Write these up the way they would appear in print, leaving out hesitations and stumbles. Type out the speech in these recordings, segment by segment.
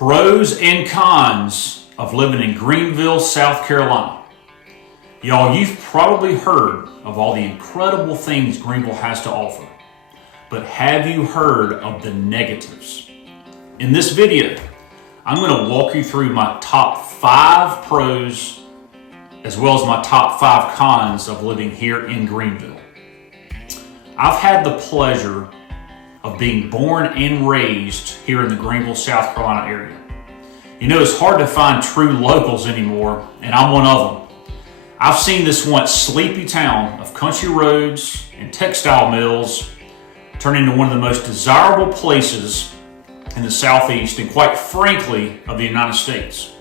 Pros and cons of living in Greenville, South Carolina. Y'all, you've probably heard of all the incredible things Greenville has to offer, but have you heard of the negatives? In this video, I'm going to walk you through my top 5 pros as well as my top 5 cons of living here in Greenville. I've had the pleasure of being born and raised here in the Greenville, South Carolina area. You know, it's hard to find true locals anymore, and I'm one of them. I've seen this once sleepy town of country roads and textile mills turn into one of the most desirable places in the Southeast and, quite frankly, of the United States.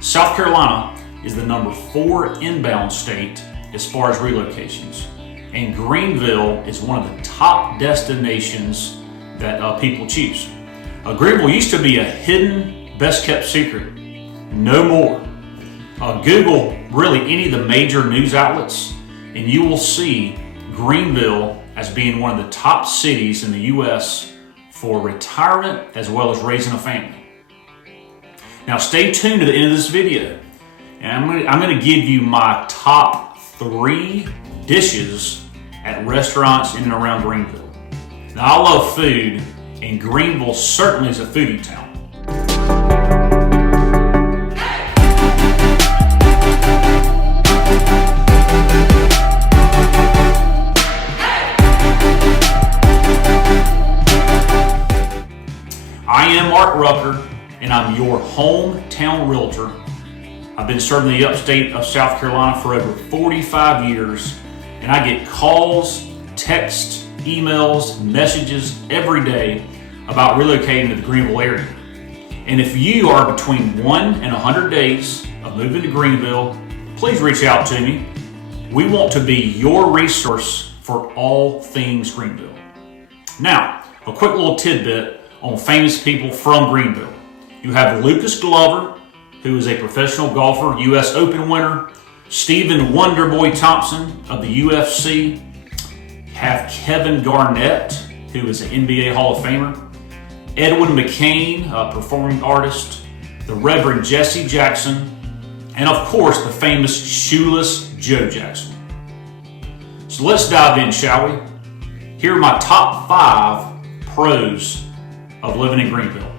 South Carolina is the number 4 inbound state as far as relocations, and Greenville is one of the top destinations that people choose. Greenville used to be a hidden, best-kept secret. No more. Google really any of the major news outlets, and you will see Greenville as being one of the top cities in the U.S. for retirement as well as raising a family. Now stay tuned to the end of this video, and I'm going to give you my top 3 dishes at restaurants in and around Greenville. Now I love food, and Greenville certainly is a foodie town. I am Mark Rucker, and I'm your hometown realtor. I've been serving the upstate of South Carolina for over 45 years, and I get calls, texts, emails, messages every day about relocating to the Greenville area. And if you are between 1 and 100 days of moving to Greenville, please reach out to me. We want to be your resource for all things Greenville. Now, a quick little tidbit on famous people from Greenville. You have Lucas Glover, who is a professional golfer, U.S. Open winner, Stephen Wonderboy Thompson of the UFC, have Kevin Garnett, who is an NBA Hall of Famer, Edwin McCain, a performing artist, the Reverend Jesse Jackson, and of course the famous Shoeless Joe Jackson. So let's dive in, shall we? Here are my top 5 pros of living in Greenville.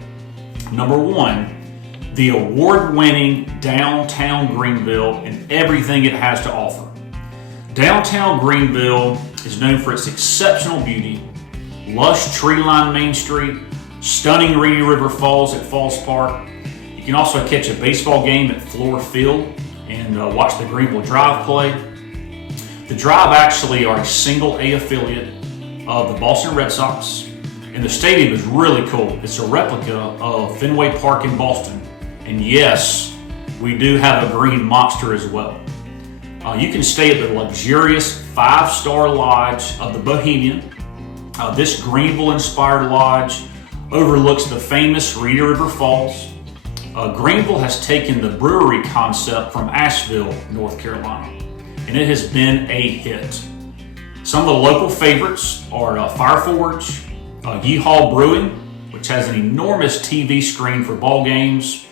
Number 1, the award-winning downtown Greenville and everything it has to offer. Downtown Greenville is known for its exceptional beauty, lush tree-lined Main Street, stunning Reedy River Falls at Falls Park. You can also catch a baseball game at Floor Field and watch the Greenville Drive play. The Drive actually are a single A affiliate of the Boston Red Sox, and the stadium is really cool. It's a replica of Fenway Park in Boston. And yes, we do have a green monster as well. You can stay at the luxurious 5-star lodge of the Bohemian. This Greenville-inspired lodge overlooks the famous Reedy River Falls. Greenville has taken the brewery concept from Asheville, North Carolina, and it has been a hit. Some of the local favorites are Fire Forge, Yeehaw Brewing, which has an enormous TV screen for ball games.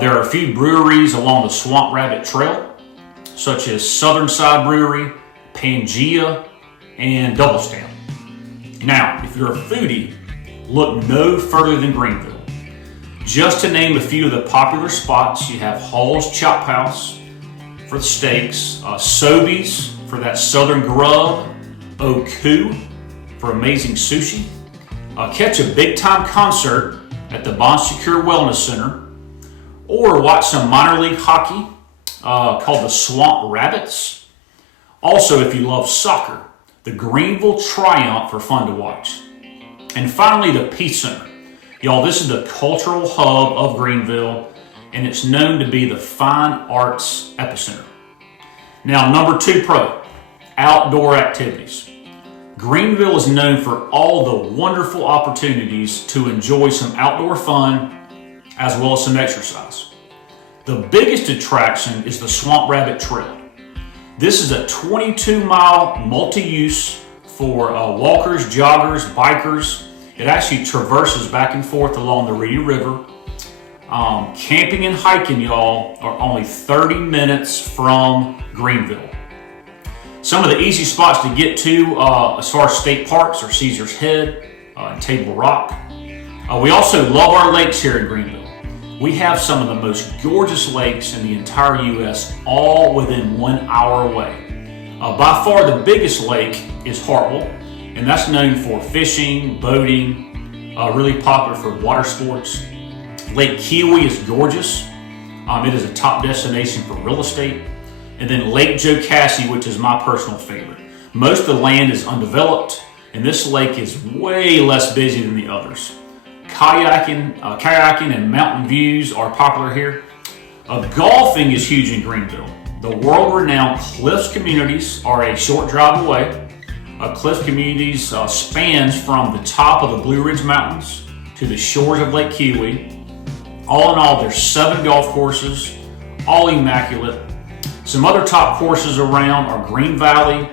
There are a few breweries along the Swamp Rabbit Trail, such as Southern Side Brewery, Pangea, and Double Stamp. Now, if you're a foodie, look no further than Greenville. Just to name a few of the popular spots, you have Hall's Chop House for the steaks, Sobeys for that southern grub, Oku for amazing sushi. Catch a big-time concert at the Bon Secure Wellness Center, or watch some minor league hockey called the Swamp Rabbits. Also, if you love soccer, the Greenville Triumph are fun to watch. And finally, the Peace Center. Y'all, this is the cultural hub of Greenville, and it's known to be the fine arts epicenter. Now, number 2 pro, outdoor activities. Greenville is known for all the wonderful opportunities to enjoy some outdoor fun as well as some exercise. The biggest attraction is the Swamp Rabbit Trail. This is a 22-mile multi-use for walkers, joggers, bikers. It actually traverses back and forth along the Reedy River. Camping and hiking, y'all, are only 30 minutes from Greenville. Some of the easy spots to get to as far as state parks are Caesar's Head and Table Rock. We also love our lakes here in Greenville. We have some of the most gorgeous lakes in the entire U.S., all within 1 hour away. By far the biggest lake is Hartwell, and that's known for fishing, boating, really popular for water sports. Lake Kiwi is gorgeous. It is a top destination for real estate. And then Lake Jocassee, which is my personal favorite. Most of the land is undeveloped, and this lake is way less busy than the others. Kayaking and mountain views are popular here. Golfing is huge in Greenville. The world-renowned Cliffs communities are a short drive away. Cliffs communities spans from the top of the Blue Ridge Mountains to the shores of Lake Kiwi. All in all, there's 7 golf courses, all immaculate. Some other top courses around are Green Valley,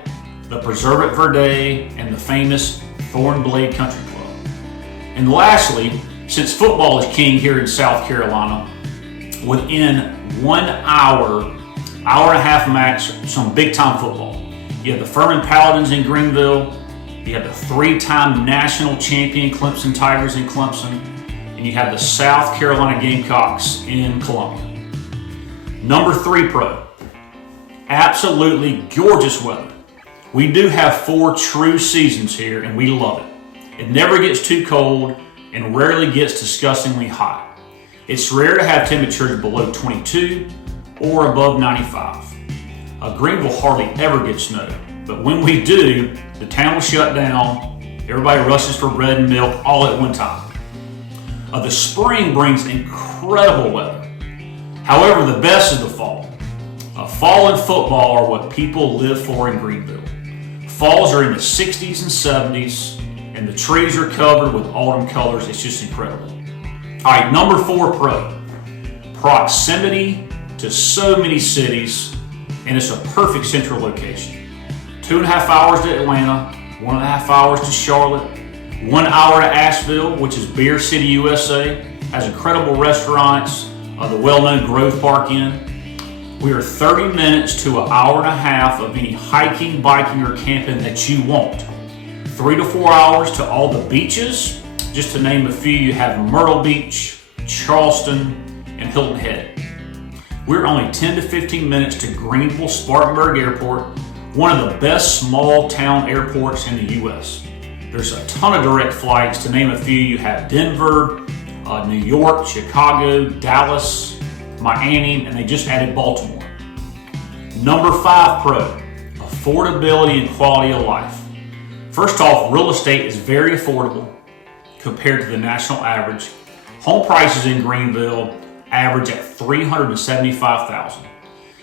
the Preserve at Verde, and the famous Thornblade Country Club. And lastly, since football is king here in South Carolina, within 1 hour, hour and a half max, some big time football. You have the Furman Paladins in Greenville, you have the 3-time national champion Clemson Tigers in Clemson, and you have the South Carolina Gamecocks in Columbia. Number 3 pro, absolutely gorgeous weather. We do have 4 true seasons here, and we love it. It never gets too cold and rarely gets disgustingly hot. It's rare to have temperatures below 22 or above 95. Greenville hardly ever gets snow, but when we do, the town will shut down. Everybody rushes for bread and milk all at one time. The spring brings incredible weather. However, the best is the fall. Fall and football are what people live for in Greenville. Falls are in the 60s and 70s, and the trees are covered with autumn colors. It's just incredible. All right, number 4 pro. Proximity to so many cities, and it's a perfect central location. 2.5 hours to Atlanta, 1.5 hours to Charlotte, 1 hour to Asheville, which is Beer City, USA, has incredible restaurants, the well-known Grove Park Inn. We are 30 minutes to 1.5 hours of any hiking, biking, or camping that you want. 3 to 4 hours to all the beaches. Just to name a few, you have Myrtle Beach, Charleston, and Hilton Head. We're only 10 to 15 minutes to Greenville Spartanburg Airport, one of the best small town airports in the U.S. There's a ton of direct flights. To name a few, you have Denver, New York, Chicago, Dallas, Miami, and they just added Baltimore. Number 5 pro, affordability and quality of life. First off, real estate is very affordable compared to the national average. Home prices in Greenville average at $375,000.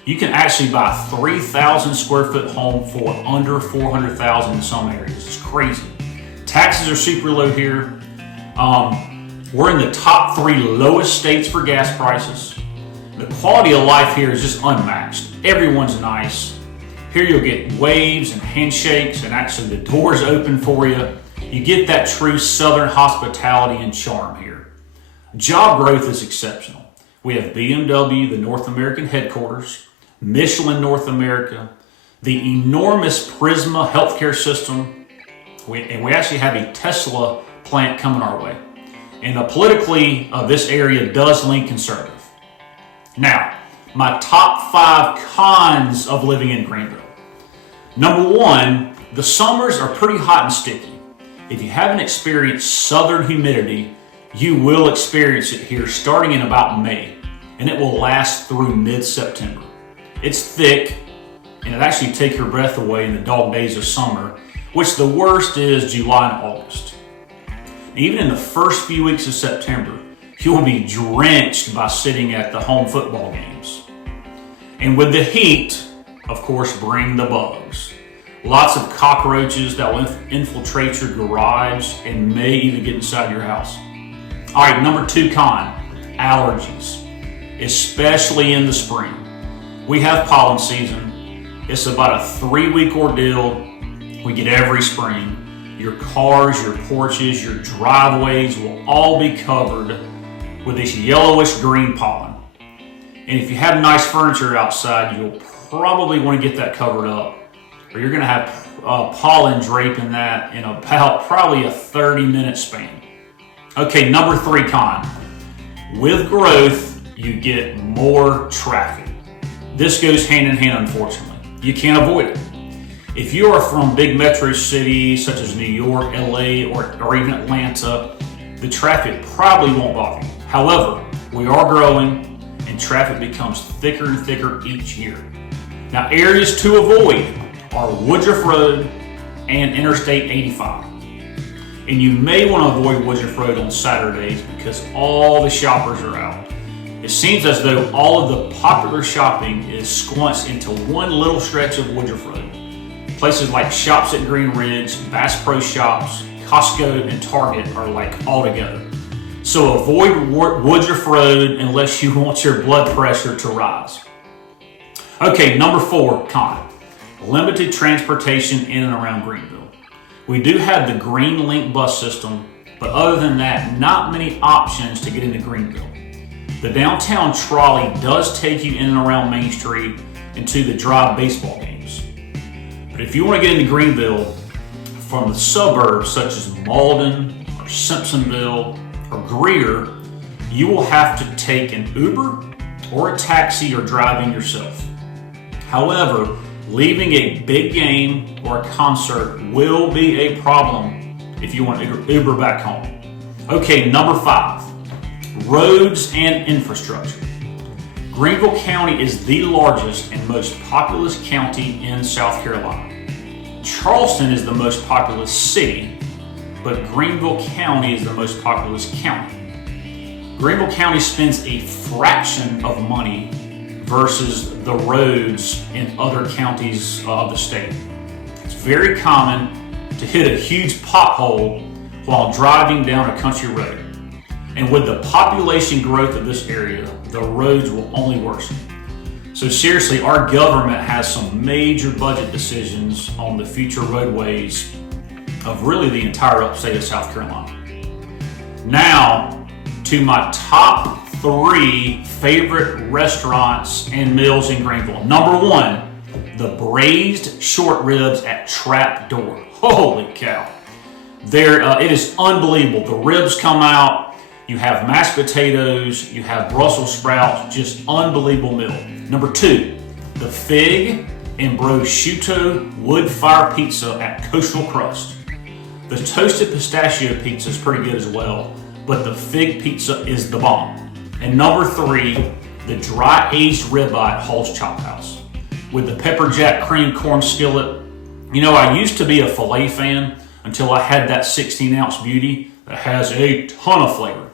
You can actually buy a 3,000 square foot home for under $400,000 in some areas. It's crazy. Taxes are super low here. We're in the top 3 lowest states for gas prices. The quality of life here is just unmatched. Everyone's nice. Here you'll get waves and handshakes, and actually the doors open for you. You get that true Southern hospitality and charm here. Job growth is exceptional. We have BMW, the North American headquarters, Michelin North America, the enormous Prisma healthcare system, and we actually have a Tesla plant coming our way. And politically, this area does lean conservative. Now, my top 5 cons of living in Greenville. Number 1, the summers are pretty hot and sticky. If you haven't experienced southern humidity, you will experience it here starting in about May, and it will last through mid-September. It's thick, and it actually takes your breath away in the dog days of summer, which the worst is July and August. Even in the first few weeks of September, you will be drenched by sitting at the home football games. And with the heat, of course, bring the bugs. Lots of cockroaches that will infiltrate your garage and may even get inside your house. All right, number 2 con, allergies, especially in the spring. We have pollen season. It's about a 3-week ordeal we get every spring. your cars, your porches, your driveways will all be covered with this yellowish green pollen. And if you have nice furniture outside, you'll probably want to get that covered up, or you're going to have pollen draping that in about probably a 30-minute span. Okay, number 3 con. With growth, you get more traffic. This goes hand in hand, unfortunately. You can't avoid it. If you are from big metro cities such as New York, LA, or even Atlanta, the traffic probably won't bother you. However, we are growing and traffic becomes thicker and thicker each year. Now, areas to avoid are Woodruff Road and Interstate 85. And you may want to avoid Woodruff Road on Saturdays because all the shoppers are out. It seems as though all of the popular shopping is squunched into one little stretch of Woodruff Road. Places like Shops at Green Ridge, Bass Pro Shops, Costco, and Target are like all together. So avoid Woodruff Road unless you want your blood pressure to rise. Okay, number 4 con. Limited transportation in and around Greenville. We do have the Green Link bus system, but other than that, not many options to get into Greenville. The downtown trolley does take you in and around Main Street and to the drive baseball games. But if you want to get into Greenville from the suburbs such as Malden or Simpsonville or Greer, you will have to take an Uber or a taxi or drive in yourself. However, leaving a big game or a concert will be a problem if you want to Uber back home. Okay, number 5, roads and infrastructure. Greenville County is the largest and most populous county in South Carolina. Charleston is the most populous city, but Greenville County is the most populous county. Greenville County spends a fraction of money versus the roads in other counties of the state. It's very common to hit a huge pothole while driving down a country road. And with the population growth of this area, the roads will only worsen. So seriously, our government has some major budget decisions on the future roadways of really the entire upstate of South Carolina. Now, to my top 3 favorite restaurants and meals in Greenville. Number 1, the braised short ribs at Trap Door. Holy cow. It is unbelievable. The ribs come out, you have mashed potatoes, you have Brussels sprouts, just unbelievable meal. Number 2, the fig and prosciutto wood fire pizza at Coastal Crust. The toasted pistachio pizza is pretty good as well, but the fig pizza is the bomb. And number 3, the dry aged ribeye at Hall's Chop House with the pepper jack cream corn skillet. You know, I used to be a filet fan until I had that 16-ounce beauty that has a ton of flavor.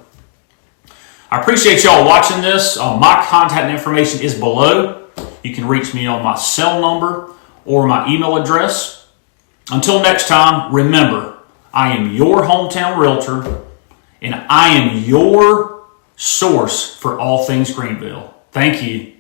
I appreciate y'all watching this. My contact information is below. You can reach me on my cell number or my email address. Until next time, remember, I am your hometown realtor and I am your source for all things Greenville. Thank you.